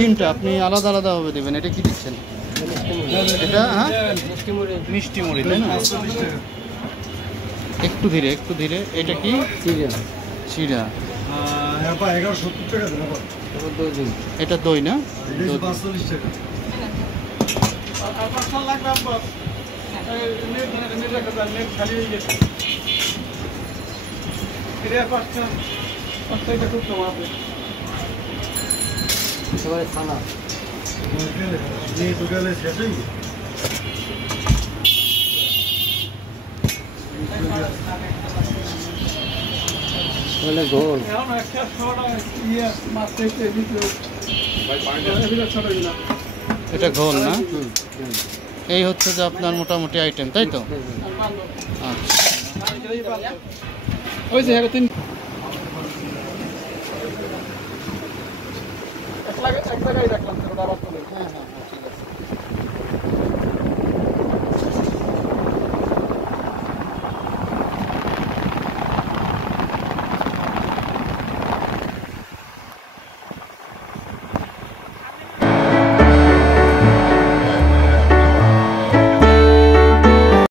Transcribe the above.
তিনটা আপনি আলাদা আলাদাভাবে দেবেন। এটা কি দিচ্ছেন? এটা হ্যাঁ মিষ্টি মুড়ি, তাই না? একটু ধীরে একটু ধীরে। এটা কি? চিড়া। এটা দই না? এটা ঘোল না? এই হচ্ছে যে আপনার মোটামুটি আইটেম, তাই তো? আচ্ছা।